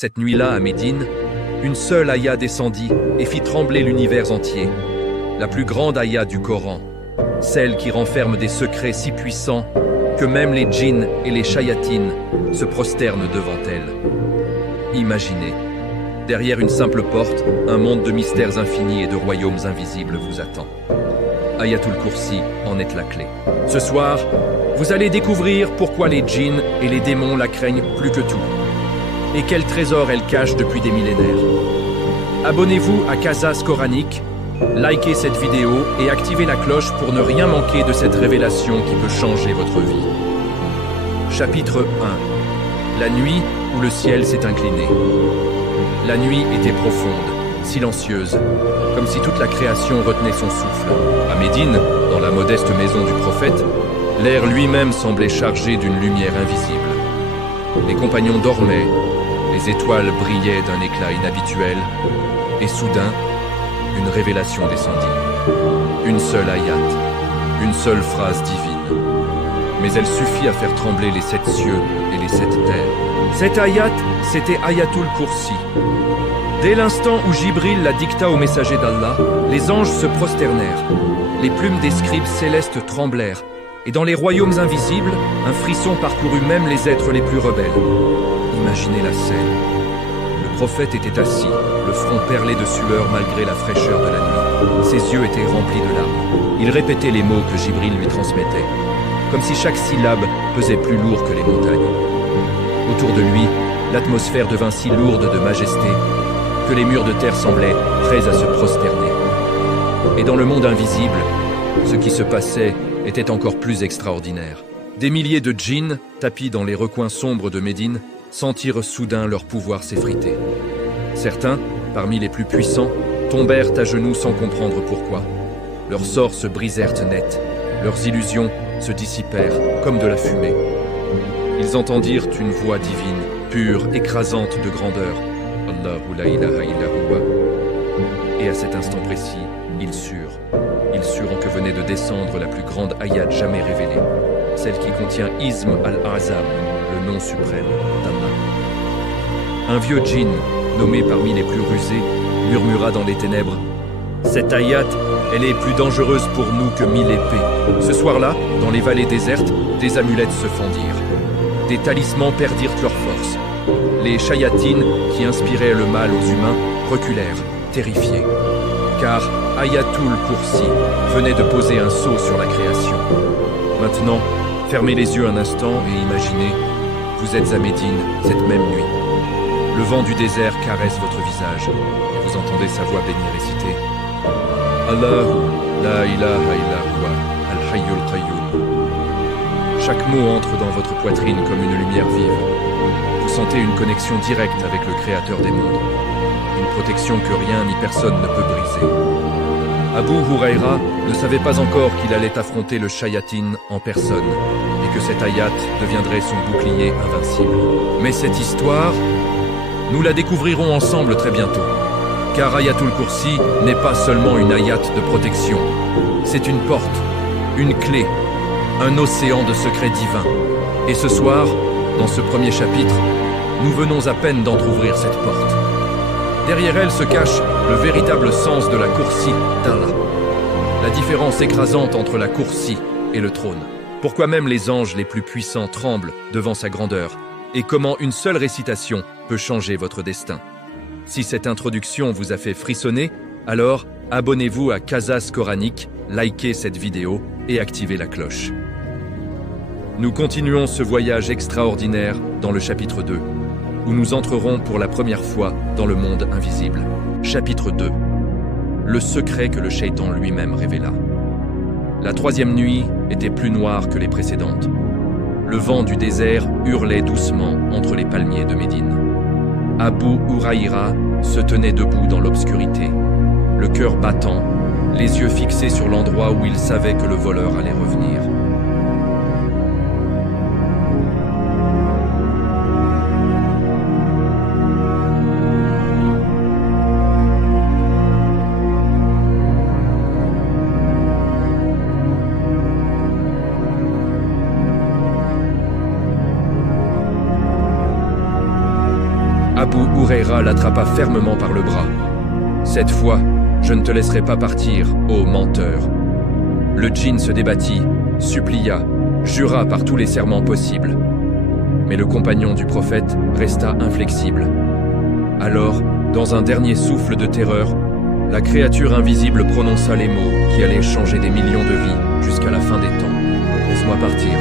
Cette nuit-là, à Médine, une seule aya descendit et fit trembler l'univers entier. La plus grande aya du Coran, celle qui renferme des secrets si puissants que même les djinns et les shayatines se prosternent devant elle. Imaginez, derrière une simple porte, un monde de mystères infinis et de royaumes invisibles vous attend. Ayatul Kursi en est la clé. Ce soir, vous allez découvrir pourquoi les djinns et les démons la craignent plus que tout. Et quel trésor elle cache depuis des millénaires. Abonnez-vous à Qasas Coranique, likez cette vidéo et activez la cloche pour ne rien manquer de cette révélation qui peut changer votre vie. Chapitre 1. La nuit où le ciel s'est incliné. La nuit était profonde, silencieuse, comme si toute la création retenait son souffle. À Médine, dans la modeste maison du prophète, l'air lui-même semblait chargé d'une lumière invisible. Les compagnons dormaient, les étoiles brillaient d'un éclat inhabituel, et soudain, une révélation descendit. Une seule ayat, une seule phrase divine. Mais elle suffit à faire trembler les 7 cieux et les 7 terres. Cette ayat, c'était Ayatul Kursi. Dès l'instant où Jibril la dicta au messager d'Allah, les anges se prosternèrent. Les plumes des scribes célestes tremblèrent. Et dans les royaumes invisibles, un frisson parcourut même les êtres les plus rebelles. Imaginez la scène. Le prophète était assis, le front perlé de sueur malgré la fraîcheur de la nuit. Ses yeux étaient remplis de larmes. Il répétait les mots que Jibril lui transmettait, comme si chaque syllabe pesait plus lourd que les montagnes. Autour de lui, l'atmosphère devint si lourde de majesté que les murs de terre semblaient prêts à se prosterner. Et dans le monde invisible, ce qui se passait était encore plus extraordinaire. Des milliers de djinns, tapis dans les recoins sombres de Médine, sentirent soudain leur pouvoir s'effriter. Certains, parmi les plus puissants, tombèrent à genoux sans comprendre pourquoi. Leurs sorts se brisèrent net, leurs illusions se dissipèrent comme de la fumée. Ils entendirent une voix divine, pure, écrasante de grandeur. Allahu la ilaha illa huwa. Et à cet instant précis, ils surent que venait de descendre la plus grande ayat jamais révélée, celle qui contient Ism al-Azam, le nom suprême d'Allah. Un vieux djinn, nommé parmi les plus rusés, murmura dans les ténèbres « Cette ayat, elle est plus dangereuse pour nous que 1000 épées. » Ce soir-là, dans les vallées désertes, des amulettes se fendirent. Des talismans perdirent leur force. Les shayatines, qui inspiraient le mal aux humains, reculèrent, terrifiés. Car Ayatul Kursi venait de poser un sceau sur la création. Maintenant, fermez les yeux un instant et imaginez, vous êtes à Médine cette même nuit. Le vent du désert caresse votre visage et vous entendez sa voix bénie réciter Allahu la ilaha illa huwa al-hayyul qayyum. Chaque mot entre dans votre poitrine comme une lumière vive. Vous sentez une connexion directe avec le Créateur des mondes. Une protection que rien ni personne ne peut briser. Abu Huraira ne savait pas encore qu'il allait affronter le shayatin en personne et que cette ayat deviendrait son bouclier invincible. Mais cette histoire, nous la découvrirons ensemble très bientôt. Car Ayatul Kursi n'est pas seulement une ayat de protection. C'est une porte, une clé, un océan de secrets divins. Et ce soir, dans ce premier chapitre, nous venons à peine d'entrouvrir cette porte. Derrière elle se cache le véritable sens de la Kursi d'Allah. La différence écrasante entre la Kursi et le trône. Pourquoi même les anges les plus puissants tremblent devant sa grandeur et comment une seule récitation peut changer votre destin. Si cette introduction vous a fait frissonner, alors abonnez-vous à Qasas Coranique, likez cette vidéo et activez la cloche. Nous continuons ce voyage extraordinaire dans le chapitre 2, où nous entrerons pour la première fois dans le monde invisible. Chapitre 2. Le secret que le shaitan lui-même révéla. La 3e nuit était plus noire que les précédentes. Le vent du désert hurlait doucement entre les palmiers de Médine. Abu Huraira se tenait debout dans l'obscurité, le cœur battant, les yeux fixés sur l'endroit où il savait que le voleur allait revenir. Abu Hurayra l'attrapa fermement par le bras. « Cette fois, je ne te laisserai pas partir, ô menteur. » Le djinn se débattit, supplia, jura par tous les serments possibles. Mais le compagnon du prophète resta inflexible. Alors, dans un dernier souffle de terreur, la créature invisible prononça les mots qui allaient changer des millions de vies jusqu'à la fin des temps. « Laisse-moi partir,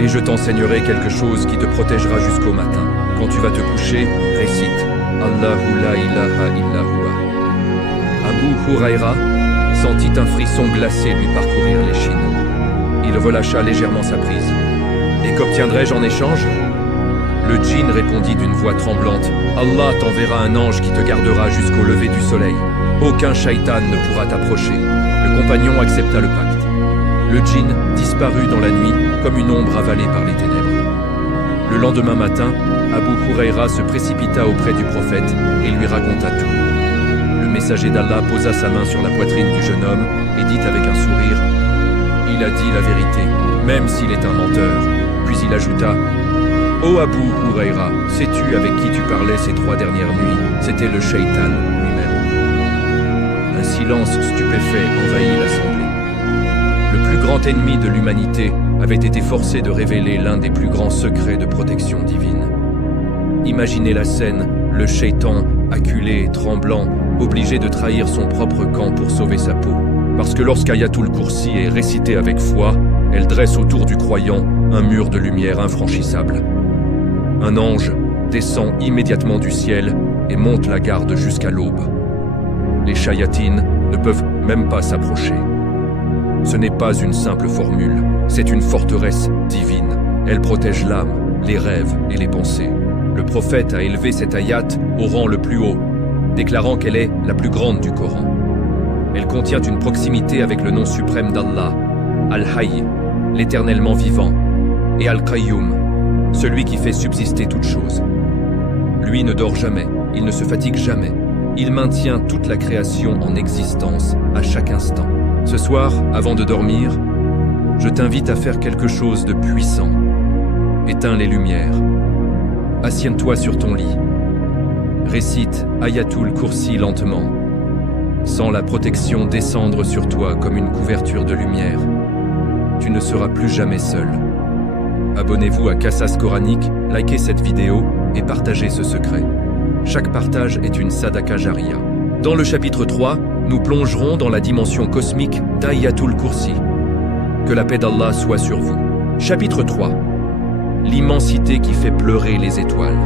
et je t'enseignerai quelque chose qui te protégera jusqu'au matin. Quand tu vas te coucher, récite « Allahu la ilaha illa huwa ». Abu Hurayra sentit un frisson glacé lui parcourir l'échine. Il relâcha légèrement sa prise. « Et qu'obtiendrai-je en échange ?» Le djinn répondit d'une voix tremblante « Allah t'enverra un ange qui te gardera jusqu'au lever du soleil. Aucun shaitan ne pourra t'approcher. » Le compagnon accepta le pacte. Le djinn disparut dans la nuit comme une ombre avalée par les ténèbres. Le lendemain matin, Abu Hurayra se précipita auprès du prophète et lui raconta tout. Le messager d'Allah posa sa main sur la poitrine du jeune homme et dit avec un sourire « Il a dit la vérité, même s'il est un menteur. » Puis il ajouta « Ô Abu Hurayra, sais-tu avec qui tu parlais ces 3 dernières nuits? C'était le shaitan lui-même. » Un silence stupéfait envahit l'assemblée. Le plus grand ennemi de l'humanité avait été forcé de révéler l'un des plus grands secrets de protection divine. Imaginez la scène, le shaitan, acculé et tremblant, obligé de trahir son propre camp pour sauver sa peau. Parce que lorsqu'Ayatul Kursi est récitée avec foi, elle dresse autour du croyant un mur de lumière infranchissable. Un ange descend immédiatement du ciel et monte la garde jusqu'à l'aube. Les shayatines ne peuvent même pas s'approcher. Ce n'est pas une simple formule, c'est une forteresse divine. Elle protège l'âme, les rêves et les pensées. Le prophète a élevé cette ayat au rang le plus haut, déclarant qu'elle est la plus grande du Coran. Elle contient une proximité avec le nom suprême d'Allah, Al-Hayy, l'éternellement vivant, et Al-Qayyum, celui qui fait subsister toute chose. Lui ne dort jamais, il ne se fatigue jamais. Il maintient toute la création en existence à chaque instant. Ce soir, avant de dormir, je t'invite à faire quelque chose de puissant. Éteins les lumières. Assieds-toi sur ton lit. Récite Ayatul Kursi lentement. Sens la protection descendre sur toi comme une couverture de lumière. Tu ne seras plus jamais seul. Abonnez-vous à Qasas Coranique, likez cette vidéo et partagez ce secret. Chaque partage est une Sadaqa Jariya. Dans le chapitre 3, nous plongerons dans la dimension cosmique d'Ayatul Kursi. Que la paix d'Allah soit sur vous. Chapitre 3. L'immensité qui fait pleurer les étoiles.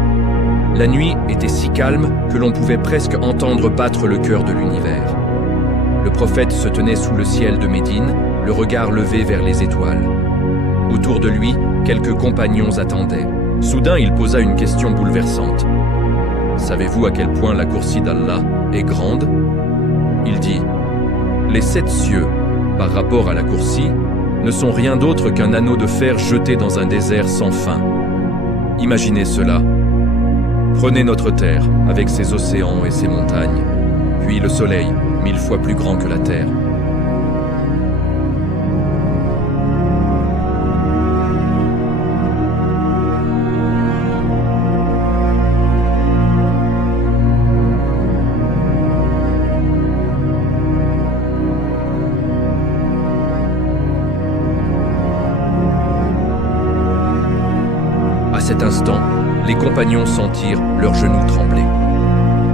La nuit était si calme que l'on pouvait presque entendre battre le cœur de l'univers. Le prophète se tenait sous le ciel de Médine, le regard levé vers les étoiles. Autour de lui, quelques compagnons attendaient. Soudain, il posa une question bouleversante. « Savez-vous à quel point la coursie d'Allah est grande ?» Il dit « Les 7 cieux, par rapport à la coursie, ne sont rien d'autre qu'un anneau de fer jeté dans un désert sans fin. Imaginez cela. Prenez notre terre, avec ses océans et ses montagnes, puis le soleil, 1000 fois plus grand que la terre. À cet instant, les compagnons sentirent leurs genoux trembler.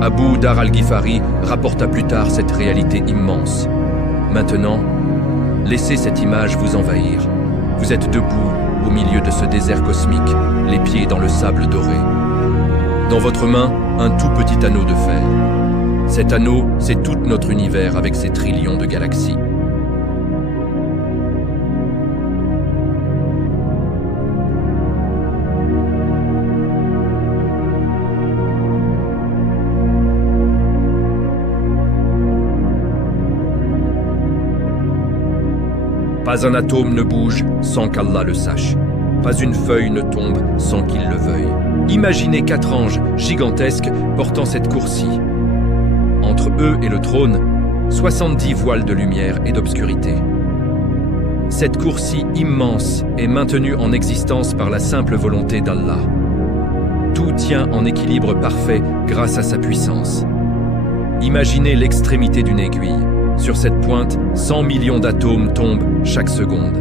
Abu Dar al-Ghifari rapporta plus tard cette réalité immense. Maintenant, laissez cette image vous envahir. Vous êtes debout au milieu de ce désert cosmique, les pieds dans le sable doré. Dans votre main, un tout petit anneau de fer. Cet anneau, c'est tout notre univers avec ses trillions de galaxies. Pas un atome ne bouge sans qu'Allah le sache. Pas une feuille ne tombe sans qu'il le veuille. Imaginez 4 anges gigantesques portant cette coursie. Entre eux et le trône, 70 voiles de lumière et d'obscurité. Cette coursie immense est maintenue en existence par la simple volonté d'Allah. Tout tient en équilibre parfait grâce à sa puissance. Imaginez l'extrémité d'une aiguille. Sur cette pointe, 100 millions d'atomes tombent chaque seconde.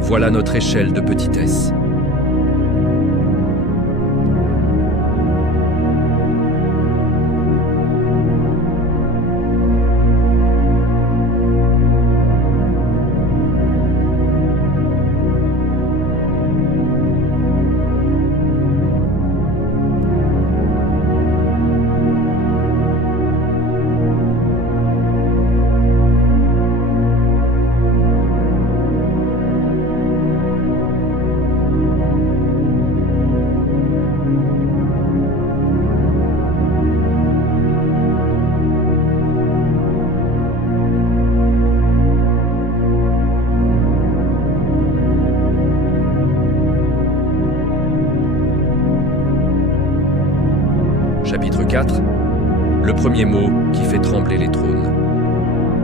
Voilà notre échelle de petitesse. Chapitre 4. Le premier mot qui fait trembler les trônes.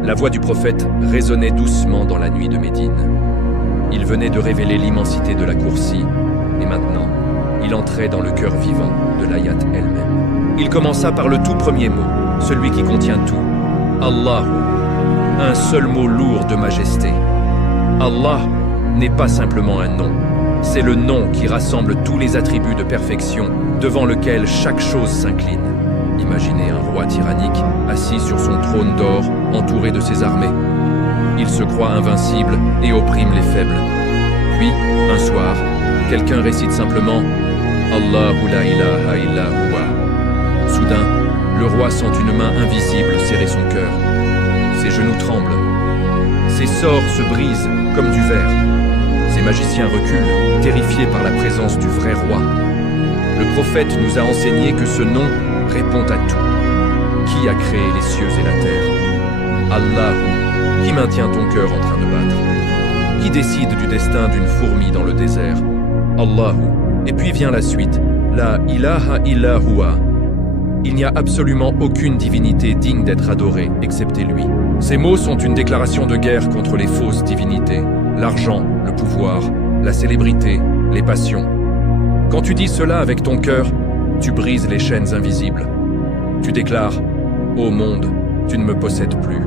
La voix du prophète résonnait doucement dans la nuit de Médine. Il venait de révéler l'immensité de la Kursi, et maintenant, il entrait dans le cœur vivant de l'ayat elle-même. Il commença par le tout premier mot, celui qui contient tout. Allahu, un seul mot lourd de majesté. Allah n'est pas simplement un nom, c'est le nom qui rassemble tous les attributs de perfection devant lequel chaque chose s'incline. Imaginez un roi tyrannique assis sur son trône d'or, entouré de ses armées. Il se croit invincible et opprime les faibles. Puis, un soir, quelqu'un récite simplement « Allahu la ilaha illa huwa ». Soudain, le roi sent une main invisible serrer son cœur. Ses genoux tremblent. Ses sorts se brisent comme du verre. Ses magiciens reculent, terrifiés par la présence du vrai roi. Le prophète nous a enseigné que ce nom répond à tout. Qui a créé les cieux et la terre? Allahu, qui maintient ton cœur en train de battre? Qui décide du destin d'une fourmi dans le désert? Allahu. Et puis vient la suite. La ilaha illa huwa. Il n'y a absolument aucune divinité digne d'être adorée, excepté lui. Ces mots sont une déclaration de guerre contre les fausses divinités. L'argent, le pouvoir, la célébrité, les passions. Quand tu dis cela avec ton cœur, tu brises les chaînes invisibles. Tu déclares « Ô monde, tu ne me possèdes plus ».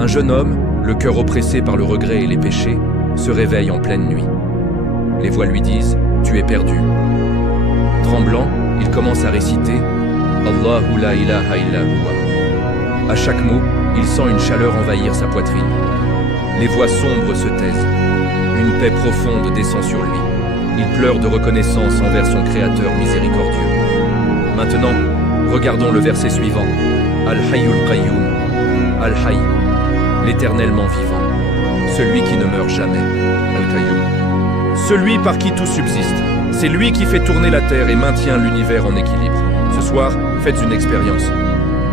Un jeune homme, le cœur oppressé par le regret et les péchés, se réveille en pleine nuit. Les voix lui disent « Tu es perdu ». Tremblant, il commence à réciter « Allahu la ilaha illa huwa ». À chaque mot, il sent une chaleur envahir sa poitrine. Les voix sombres se taisent. Une paix profonde descend sur lui. Il pleure de reconnaissance envers son Créateur miséricordieux. Maintenant, regardons le verset suivant. Al-Hayyul Qayyum. Al-Hayy, l'éternellement vivant. Celui qui ne meurt jamais. Al-Qayyum. Celui par qui tout subsiste. C'est lui qui fait tourner la terre et maintient l'univers en équilibre. Ce soir, faites une expérience.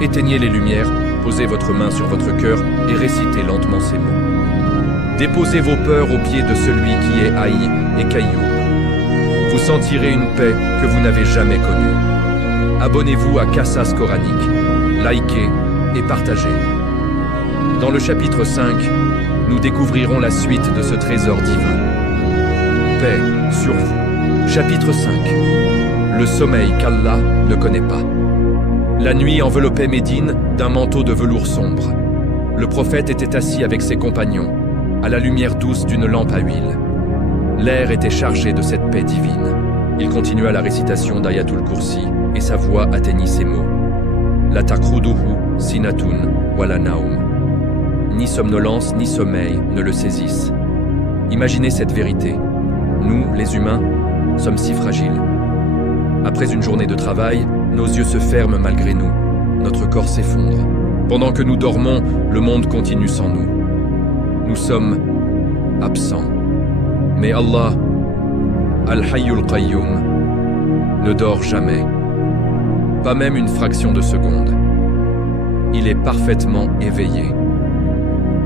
Éteignez les lumières, posez votre main sur votre cœur et récitez lentement ces mots. Déposez vos peurs aux pieds de celui qui est Hayy et Qayyum. Vous sentirez une paix que vous n'avez jamais connue. Abonnez-vous à Qasas Coranique, likez et partagez. Dans le chapitre 5, nous découvrirons la suite de ce trésor divin. Paix sur vous. Chapitre 5. Le sommeil qu'Allah ne connaît pas. La nuit enveloppait Médine d'un manteau de velours sombre. Le prophète était assis avec ses compagnons, à la lumière douce d'une lampe à huile. L'air était chargé de cette paix divine. Il continua la récitation d'Ayatul Kursi et sa voix atteignit ces mots. La taqruduhu sinatun wala naum. Ni somnolence ni sommeil ne le saisissent. Imaginez cette vérité. Nous, les humains, sommes si fragiles. Après une journée de travail, nos yeux se ferment malgré nous. Notre corps s'effondre. Pendant que nous dormons, le monde continue sans nous. Nous sommes absents. Mais Allah, Al-Hayyul Qayyum, ne dort jamais. Pas même une fraction de seconde. Il est parfaitement éveillé.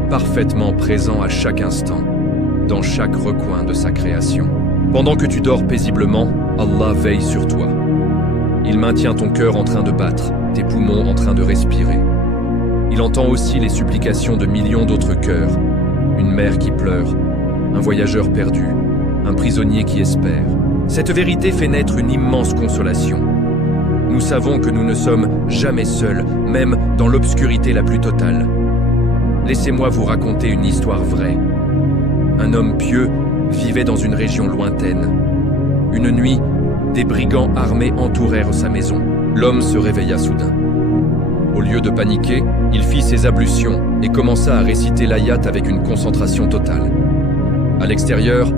Parfaitement présent à chaque instant, dans chaque recoin de sa création. Pendant que tu dors paisiblement, Allah veille sur toi. Il maintient ton cœur en train de battre, tes poumons en train de respirer. Il entend aussi les supplications de millions d'autres cœurs. Une mère qui pleure, un voyageur perdu, un prisonnier qui espère. Cette vérité fait naître une immense consolation. nous savons que nous ne sommes jamais seuls, même dans l'obscurité la plus totale. Laissez-moi vous raconter une histoire vraie. Un homme pieux vivait dans une région lointaine. Une nuit, des brigands armés entourèrent sa maison. L'homme se réveilla soudain. Au lieu de paniquer, il fit ses ablutions et commença à réciter l'ayat avec une concentration totale. À l'extérieur,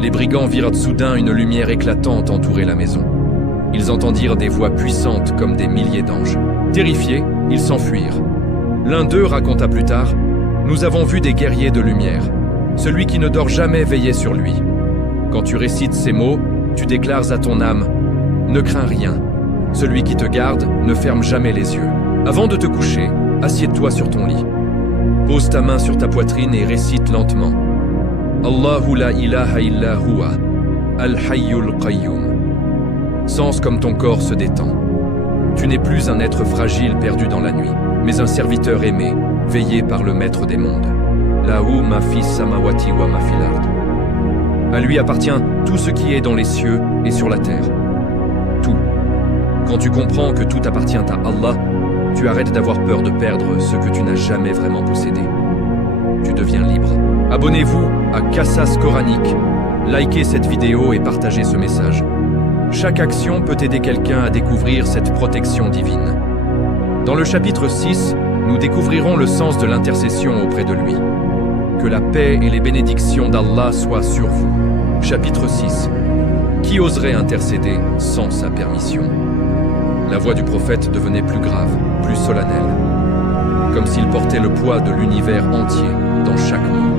les brigands virent soudain une lumière éclatante entourer la maison. Ils entendirent des voix puissantes comme des milliers d'anges. Terrifiés, ils s'enfuirent. L'un d'eux raconta plus tard « Nous avons vu des guerriers de lumière. Celui qui ne dort jamais veillait sur lui. Quand tu récites ces mots, tu déclares à ton âme « Ne crains rien. Celui qui te garde ne ferme jamais les yeux. Avant de te coucher, assieds-toi sur ton lit. Pose ta main sur ta poitrine et récite lentement. Allahu la ilaha illa huwa, al-hayyul qayyum. Sens comme ton corps se détend. Tu n'es plus un être fragile perdu dans la nuit, mais un serviteur aimé, veillé par le maître des mondes. Lahu ma fis samawati wa ma fil ard. À lui appartient tout ce qui est dans les cieux et sur la terre. Tout. Quand tu comprends que tout appartient à Allah, tu arrêtes d'avoir peur de perdre ce que tu n'as jamais vraiment possédé. Tu deviens libre. Abonnez-vous à Qasas Coranique, likez cette vidéo et partagez ce message. Chaque action peut aider quelqu'un à découvrir cette protection divine. Dans le chapitre 6, nous découvrirons le sens de l'intercession auprès de lui. Que la paix et les bénédictions d'Allah soient sur vous. Chapitre 6. Qui oserait intercéder sans sa permission? La voix du prophète devenait plus grave, plus solennelle, comme s'il portait le poids de l'univers entier dans chaque mot.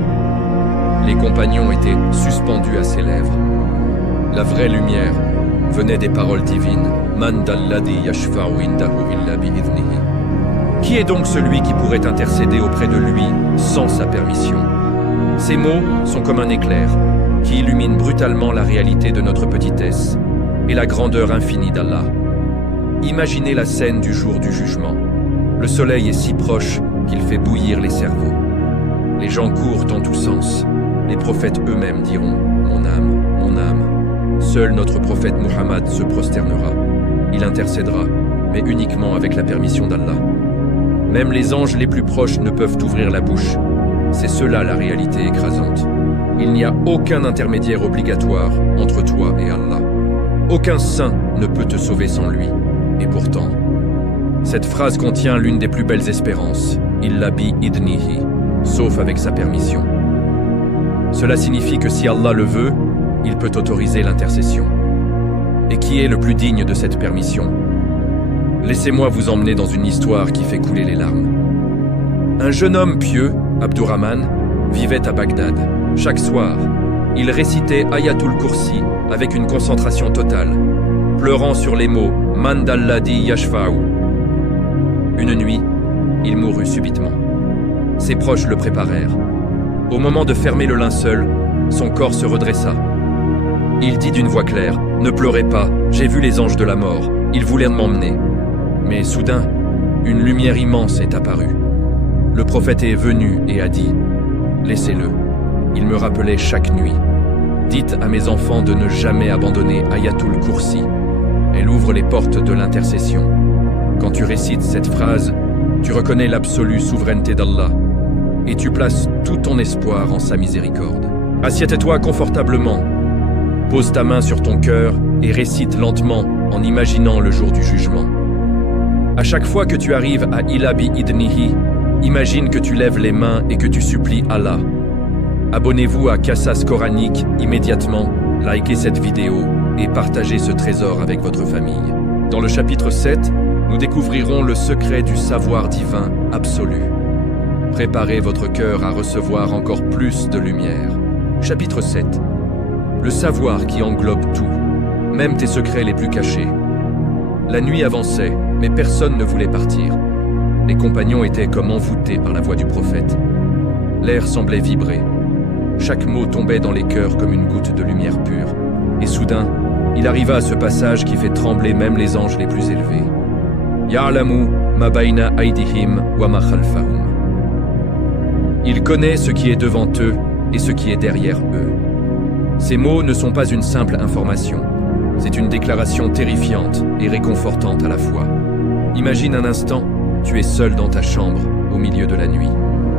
Les compagnons étaient suspendus à ses lèvres. La vraie lumière venait des paroles divines. Man dalladhi yashfa'u indahu illa bi'idhnihi. Qui est donc celui qui pourrait intercéder auprès de lui sans sa permission? Ces mots sont comme un éclair qui illumine brutalement la réalité de notre petitesse et la grandeur infinie d'Allah. Imaginez la scène du jour du jugement. Le soleil est si proche qu'il fait bouillir les cerveaux. Les gens courent en tous sens. Les prophètes eux-mêmes diront « Mon âme, mon âme ». Seul notre prophète Muhammad se prosternera. Il intercédera, mais uniquement avec la permission d'Allah. Même les anges les plus proches ne peuvent ouvrir la bouche. C'est cela la réalité écrasante. Il n'y a aucun intermédiaire obligatoire entre toi et Allah. Aucun saint ne peut te sauver sans lui. Et pourtant, cette phrase contient l'une des plus belles espérances, illa bi idnihi, sauf avec sa permission. Cela signifie que si Allah le veut, il peut autoriser l'intercession. Et qui est le plus digne de cette permission? Laissez-moi vous emmener dans une histoire qui fait couler les larmes. Un jeune homme pieux, Abdurrahman, vivait à Bagdad. Chaque soir, il récitait Ayatul Kursi avec une concentration totale, pleurant sur les mots « Man dalladhi yashfa'u ». Une nuit, il mourut subitement. Ses proches le préparèrent. Au moment de fermer le linceul, son corps se redressa. Il dit d'une voix claire « Ne pleurez pas, j'ai vu les anges de la mort, ils voulaient m'emmener ». Mais soudain, une lumière immense est apparue. Le prophète est venu et a dit « Laissez-le, il me rappelait chaque nuit. Dites à mes enfants de ne jamais abandonner Ayatul Kursi. Elle ouvre les portes de l'intercession. Quand tu récites cette phrase, tu reconnais l'absolue souveraineté d'Allah et tu places tout ton espoir en sa miséricorde. Assieds-toi confortablement. Pose ta main sur ton cœur et récite lentement en imaginant le jour du jugement. À chaque fois que tu arrives à Illa bi idnihi, imagine que tu lèves les mains et que tu supplies Allah. Abonnez-vous à Qasas Coranique immédiatement, likez cette vidéo et partagez ce trésor avec votre famille. Dans le chapitre 7, nous découvrirons le secret du savoir divin absolu. Préparez votre cœur à recevoir encore plus de lumière. Chapitre 7. Le savoir qui englobe tout, même tes secrets les plus cachés. La nuit avançait, mais personne ne voulait partir. Les compagnons étaient comme envoûtés par la voix du prophète. L'air semblait vibrer. Chaque mot tombait dans les cœurs comme une goutte de lumière pure. Et soudain, il arriva à ce passage qui fait trembler même les anges les plus élevés. Ya'lamu ma bayna aydihim wa ma khalfahum. Il connaît ce qui est devant eux et ce qui est derrière eux. Ces mots ne sont pas une simple information. C'est une déclaration terrifiante et réconfortante à la fois. Imagine un instant, tu es seul dans ta chambre, au milieu de la nuit.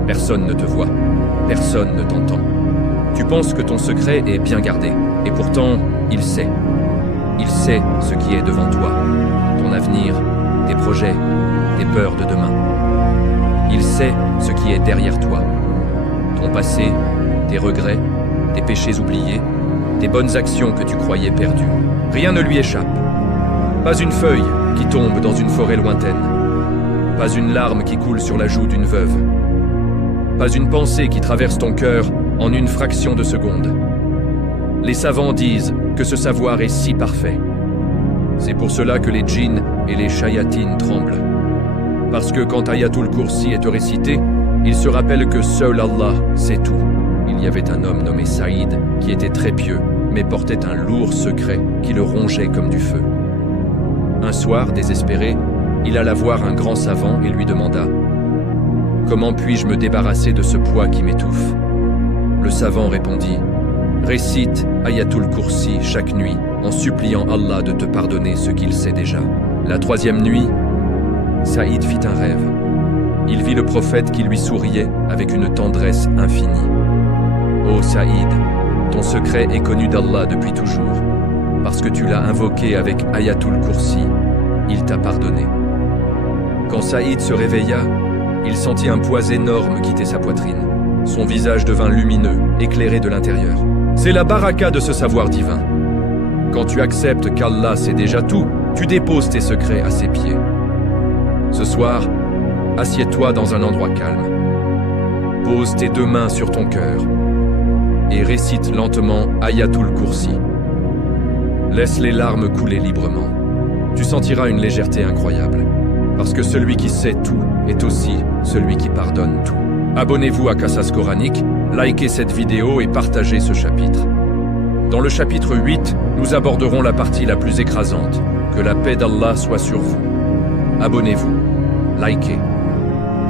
Personne ne te voit, personne ne t'entend. Tu penses que ton secret est bien gardé, et pourtant, il sait. Il sait ce qui est devant toi, ton avenir, tes projets, tes peurs de demain. Il sait ce qui est derrière toi, ton passé, tes regrets, tes péchés oubliés, tes bonnes actions que tu croyais perdues. Rien ne lui échappe. Pas une feuille qui tombe dans une forêt lointaine. Pas une larme qui coule sur la joue d'une veuve. Pas une pensée qui traverse ton cœur en une fraction de seconde. Les savants disent que ce savoir est si parfait. C'est pour cela que les djinns et les shayatines tremblent. Parce que quand Ayatul Kursi est récité, ils se rappellent que seul Allah sait tout. Il y avait un homme nommé Saïd qui était très pieux, mais portait un lourd secret qui le rongeait comme du feu. Un soir, désespéré, il alla voir un grand savant et lui demanda « Comment puis-je me débarrasser de ce poids qui m'étouffe ?» Le savant répondit « Récite Ayatul Kursi chaque nuit en suppliant Allah de te pardonner ce qu'il sait déjà. » La troisième nuit, Saïd fit un rêve. Il vit le prophète qui lui souriait avec une tendresse infinie. « Ô Saïd, ton secret est connu d'Allah depuis toujours. Parce que tu l'as invoqué avec Ayatul Kursi, il t'a pardonné. » Quand Saïd se réveilla, il sentit un poids énorme quitter sa poitrine. Son visage devint lumineux, éclairé de l'intérieur. C'est la baraka de ce savoir divin. Quand tu acceptes qu'Allah sait déjà tout, tu déposes tes secrets à ses pieds. Ce soir, assieds-toi dans un endroit calme. Pose tes deux mains sur ton cœur et récite lentement Ayatul Kursi. Laisse les larmes couler librement. Tu sentiras une légèreté incroyable. Parce que celui qui sait tout est aussi celui qui pardonne tout. Abonnez-vous à Qasas Coranique, likez cette vidéo et partagez ce chapitre. Dans le chapitre 8, nous aborderons la partie la plus écrasante. Que la paix d'Allah soit sur vous. Abonnez-vous, likez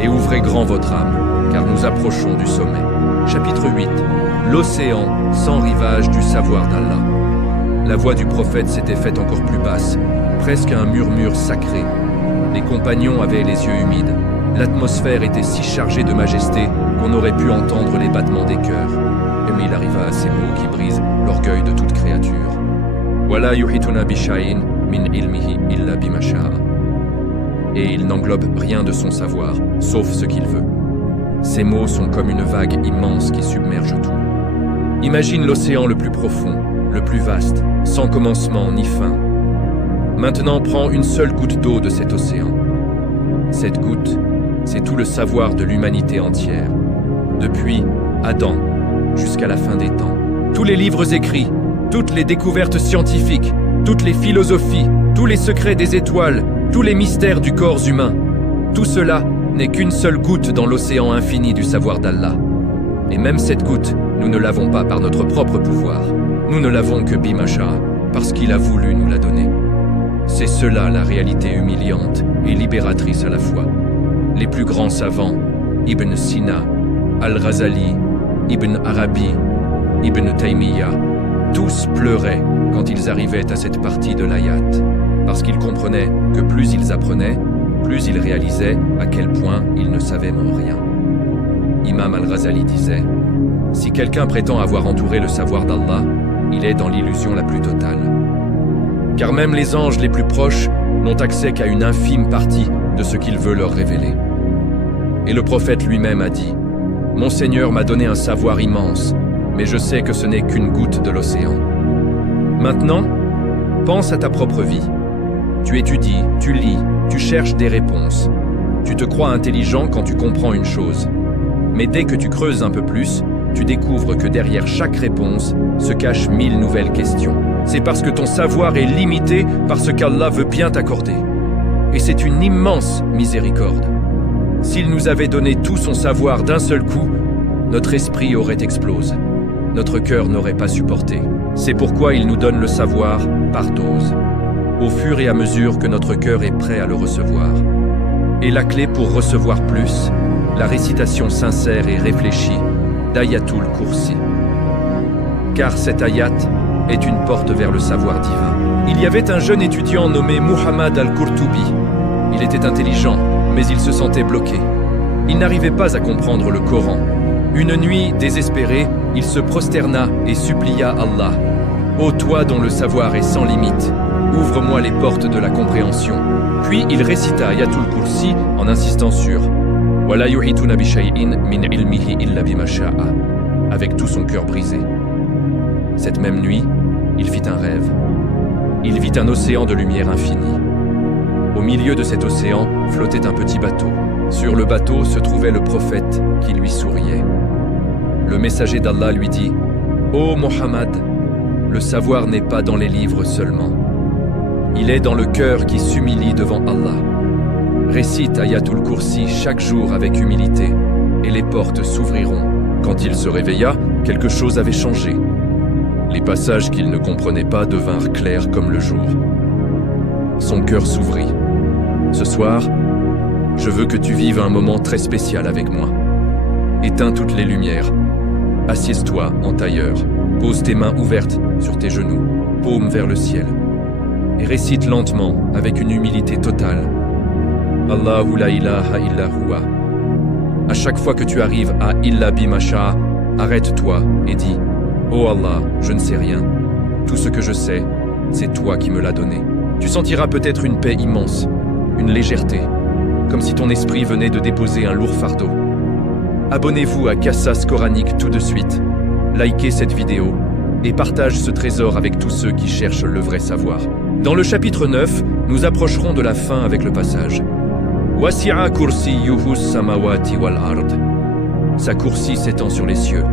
et ouvrez grand votre âme, car nous approchons du sommet. Chapitre 8. L'océan sans rivage du savoir d'Allah. La voix du prophète s'était faite encore plus basse, presque un murmure sacré. Les compagnons avaient les yeux humides. L'atmosphère était si chargée de majesté qu'on aurait pu entendre les battements des cœurs. Mais il arriva à ces mots qui brisent l'orgueil de toute créature. Wala yuhituna bisha'in min ilmihi illa bima sha'a. Et il n'englobe rien de son savoir, sauf ce qu'il veut. Ces mots sont comme une vague immense qui submerge tout. Imagine l'océan le plus profond, le plus vaste, sans commencement ni fin. Maintenant, prends une seule goutte d'eau de cet océan. Cette goutte, c'est tout le savoir de l'humanité entière, depuis Adam jusqu'à la fin des temps. Tous les livres écrits, toutes les découvertes scientifiques, toutes les philosophies, tous les secrets des étoiles, tous les mystères du corps humain, tout cela n'est qu'une seule goutte dans l'océan infini du savoir d'Allah. Et même cette goutte, nous ne l'avons pas par notre propre pouvoir. Nous ne l'avons que Bimasha, parce qu'il a voulu nous la donner. C'est cela la réalité humiliante et libératrice à la fois. Les plus grands savants, Ibn Sina, Al-Ghazali, Ibn Arabi, Ibn Taymiyyah, tous pleuraient quand ils arrivaient à cette partie de l'ayat, parce qu'ils comprenaient que plus ils apprenaient, plus ils réalisaient à quel point ils ne savaient rien. Imam Al-Ghazali disait « Si quelqu'un prétend avoir entouré le savoir d'Allah, il est dans l'illusion la plus totale. Car même les anges les plus proches n'ont accès qu'à une infime partie de ce qu'il veut leur révéler. » Et le prophète lui-même a dit « Mon Seigneur m'a donné un savoir immense, mais je sais que ce n'est qu'une goutte de l'océan. » Maintenant, pense à ta propre vie. Tu étudies, tu lis, tu cherches des réponses. Tu te crois intelligent quand tu comprends une chose. Mais dès que tu creuses un peu plus, tu découvres que derrière chaque réponse se cachent 1000 nouvelles questions. C'est parce que ton savoir est limité par ce qu'Allah veut bien t'accorder. Et c'est une immense miséricorde. S'il nous avait donné tout son savoir d'un seul coup, notre esprit aurait explosé. Notre cœur n'aurait pas supporté. C'est pourquoi il nous donne le savoir par dose, au fur et à mesure que notre cœur est prêt à le recevoir. Et la clé pour recevoir plus, la récitation sincère et réfléchie d'Ayatul Kursi. Car cette ayat est une porte vers le savoir divin. Il y avait un jeune étudiant nommé Muhammad al-Qurtubi. Il était intelligent, mais il se sentait bloqué. Il n'arrivait pas à comprendre le Coran. Une nuit, désespéré, il se prosterna et supplia Allah. « Ô toi dont le savoir est sans limite, ouvre-moi les portes de la compréhension. » Puis il récita Ayatul Kursi en insistant sur « Wala yuhituna bi shay'in min ilmihi illa bima sha'a » avec tout son cœur brisé. Cette même nuit, il fit un rêve. Il vit un océan de lumière infinie. Au milieu de cet océan flottait un petit bateau. Sur le bateau se trouvait le prophète qui lui souriait. Le messager d'Allah lui dit « Ô Mohammed, le savoir n'est pas dans les livres seulement. Il est dans le cœur qui s'humilie devant Allah. Récite Ayatul Kursi chaque jour avec humilité et les portes s'ouvriront. » Quand il se réveilla, quelque chose avait changé. Les passages qu'il ne comprenait pas devinrent clairs comme le jour. Son cœur s'ouvrit. « Ce soir, je veux que tu vives un moment très spécial avec moi. Éteins toutes les lumières. Assieds-toi en tailleur. Pose tes mains ouvertes sur tes genoux, paume vers le ciel. Et récite lentement, avec une humilité totale. Allahu la ilaha illa huwa. À chaque fois que tu arrives à Illa bima sha'a, arrête-toi et dis « Oh Allah, je ne sais rien. Tout ce que je sais, c'est toi qui me l'as donné. » Tu sentiras peut-être une paix immense, une légèreté, comme si ton esprit venait de déposer un lourd fardeau. Abonnez-vous à Qasas Coranique tout de suite, likez cette vidéo et partage ce trésor avec tous ceux qui cherchent le vrai savoir. Dans le chapitre 9, nous approcherons de la fin avec le passage Wasi'a kursiyuhu samawati wal ard. Sa coursie s'étend sur les cieux.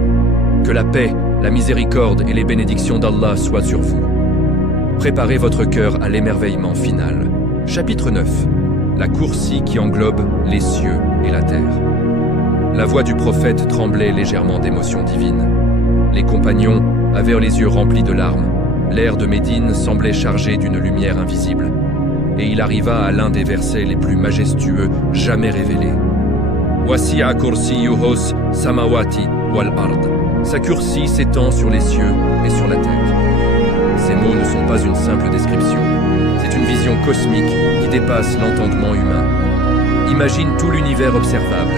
Que la paix, la miséricorde et les bénédictions d'Allah soient sur vous. Préparez votre cœur à l'émerveillement final. Chapitre 9. La coursie qui englobe les cieux et la terre. La voix du prophète tremblait légèrement d'émotion divine. Les compagnons avaient les yeux remplis de larmes. L'air de Médine semblait chargé d'une lumière invisible. Et il arriva à l'un des versets les plus majestueux jamais révélés. Wasi'a kursiyuhu samawati wal ard. Sa coursie s'étend sur les cieux et sur la terre. Ces mots ne sont pas une simple description. C'est une vision cosmique qui dépasse l'entendement humain. Imagine tout l'univers observable,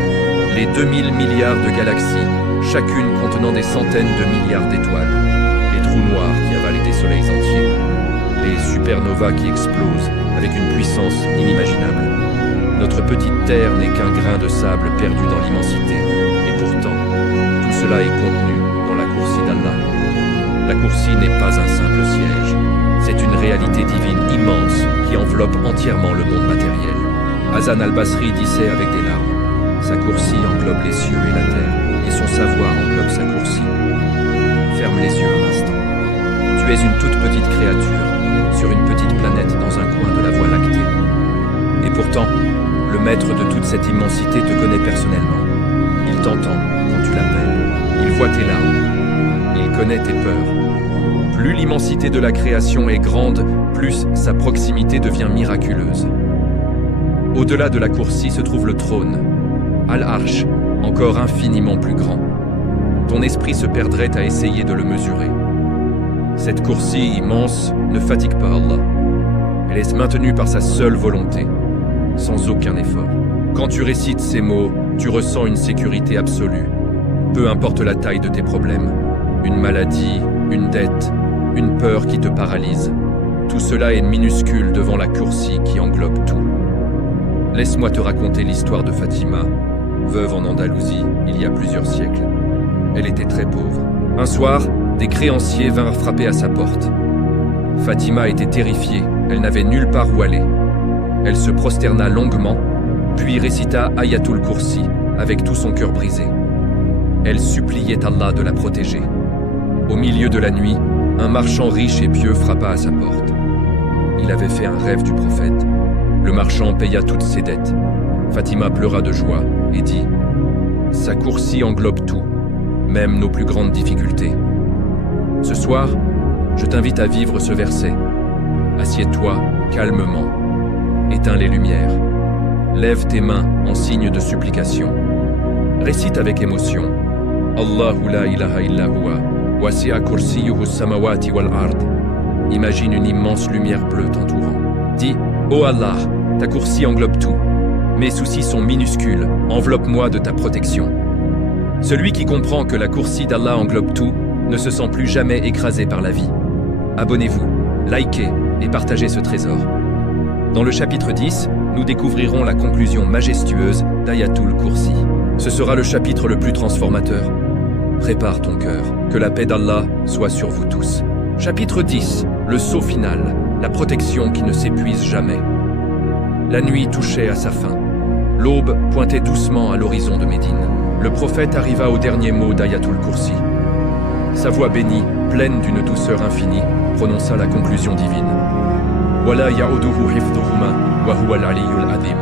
les 2000 milliards de galaxies, chacune contenant des centaines de milliards d'étoiles, les trous noirs qui avalent des soleils entiers, les supernovas qui explosent avec une puissance inimaginable. Notre petite Terre n'est qu'un grain de sable perdu dans l'immensité. Et pourtant, tout cela est contenu dans la coursie d'Allah. La coursie n'est pas un simple siège. C'est une réalité divine immense qui enveloppe entièrement le monde matériel. Hasan al-Basri disait avec des larmes, sa coursie englobe les cieux et la terre, et son savoir englobe sa coursie. Ferme les yeux un instant. Tu es une toute petite créature, sur une petite planète dans un coin de la Voie lactée. Et pourtant, le maître de toute cette immensité te connaît personnellement. Il t'entend quand tu l'appelles. Il voit tes larmes. Il connaît tes peurs. Plus l'immensité de la création est grande, plus sa proximité devient miraculeuse. Au-delà de la coursie se trouve le trône, Al-Arsh, encore infiniment plus grand. Ton esprit se perdrait à essayer de le mesurer. Cette coursie immense ne fatigue pas Allah. Elle est maintenue par sa seule volonté, sans aucun effort. Quand tu récites ces mots, tu ressens une sécurité absolue. Peu importe la taille de tes problèmes, une maladie, une dette, une peur qui te paralyse. Tout cela est minuscule devant la coursie qui englobe tout. Laisse-moi te raconter l'histoire de Fatima, veuve en Andalousie, il y a plusieurs siècles. Elle était très pauvre. Un soir, des créanciers vinrent frapper à sa porte. Fatima était terrifiée, elle n'avait nulle part où aller. Elle se prosterna longuement, puis récita Ayatul Kursi avec tout son cœur brisé. Elle suppliait Allah de la protéger. Au milieu de la nuit, un marchand riche et pieux frappa à sa porte. Il avait fait un rêve du prophète. Le marchand paya toutes ses dettes. Fatima pleura de joie et dit « Sa coursie englobe tout, même nos plus grandes difficultés. Ce soir, je t'invite à vivre ce verset. Assieds-toi calmement. Éteins les lumières. Lève tes mains en signe de supplication. Récite avec émotion. Allahu la ilaha illa huwa, Wasi'a kursiyuhu samawati wal ard. Imagine une immense lumière bleue t'entourant. Dis, ô Allah, ta coursie englobe tout. Mes soucis sont minuscules, enveloppe-moi de ta protection. Celui qui comprend que la coursie d'Allah englobe tout ne se sent plus jamais écrasé par la vie. Abonnez-vous, likez et partagez ce trésor. Dans le chapitre 10, nous découvrirons la conclusion majestueuse d'Ayatul Kursi. Ce sera le chapitre le plus transformateur. Prépare ton cœur, que la paix d'Allah soit sur vous tous. Chapitre 10, le saut final, la protection qui ne s'épuise jamais. La nuit touchait à sa fin. L'aube pointait doucement à l'horizon de Médine. Le prophète arriva au dernier mot d'Ayatul Kursi. Sa voix bénie, pleine d'une douceur infinie, prononça la conclusion divine. Wala ya'uduhu hifdhuhuma wa huwa al-aliyyul azim.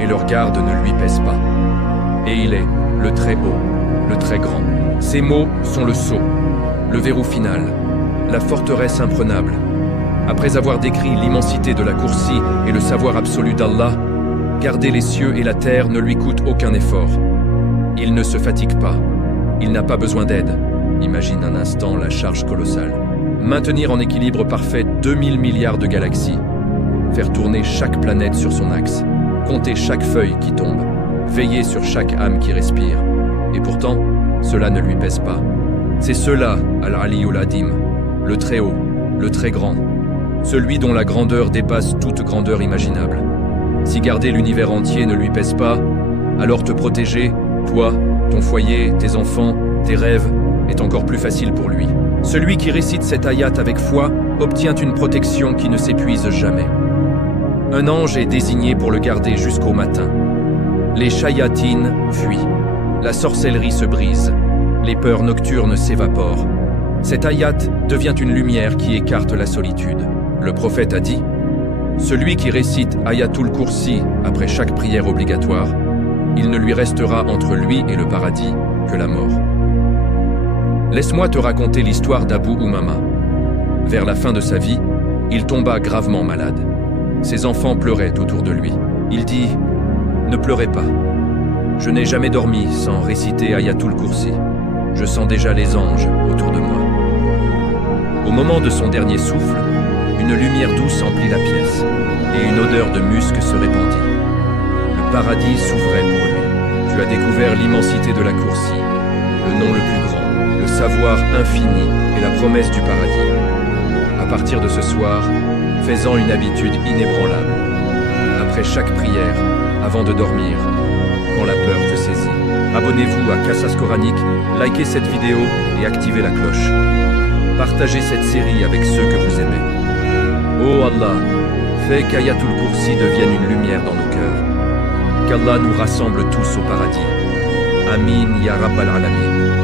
Et leur garde ne lui pèse pas. Et il est le très haut, le très grand. Ces mots sont le sceau, le verrou final, la forteresse imprenable. Après avoir décrit l'immensité de la coursie et le savoir absolu d'Allah, garder les cieux et la terre ne lui coûte aucun effort. Il ne se fatigue pas, il n'a pas besoin d'aide. Imagine un instant la charge colossale. Maintenir en équilibre parfait 2000 milliards de galaxies. Faire tourner chaque planète sur son axe. Compter chaque feuille qui tombe. Veiller sur chaque âme qui respire. Et pourtant, cela ne lui pèse pas. C'est cela, Al-Aliyyul Azim, le très haut, le très grand. Celui dont la grandeur dépasse toute grandeur imaginable. Si garder l'univers entier ne lui pèse pas, alors te protéger, toi, ton foyer, tes enfants, tes rêves, est encore plus facile pour lui. Celui qui récite cette ayat avec foi obtient une protection qui ne s'épuise jamais. Un ange est désigné pour le garder jusqu'au matin. Les shayatines fuient. La sorcellerie se brise. Les peurs nocturnes s'évaporent. Cette ayat devient une lumière qui écarte la solitude. Le prophète a dit « Celui qui récite Ayatul Kursi après chaque prière obligatoire, il ne lui restera entre lui et le paradis que la mort. » Laisse-moi te raconter l'histoire d'Abu Umama. Vers la fin de sa vie, il tomba gravement malade. Ses enfants pleuraient autour de lui. Il dit « Ne pleurez pas. Je n'ai jamais dormi sans réciter Ayatul Kursi. Je sens déjà les anges autour de moi. » Au moment de son dernier souffle, une lumière douce emplit la pièce et une odeur de musc se répandit. Le paradis s'ouvrait pour lui. Tu as découvert l'immensité de la coursie, le nom le plus grand, le savoir infini et la promesse du paradis. À partir de ce soir, fais-en une habitude inébranlable. Après chaque prière, avant de dormir, quand la peur te saisit. Abonnez-vous à Qasas Coranique, likez cette vidéo et activez la cloche. Partagez cette série avec ceux que vous aimez. Oh Allah, fais qu'Ayatul Kursi devienne une lumière dans nos cœurs. Qu'Allah nous rassemble tous au paradis. Amin ya Rabbal Alamin.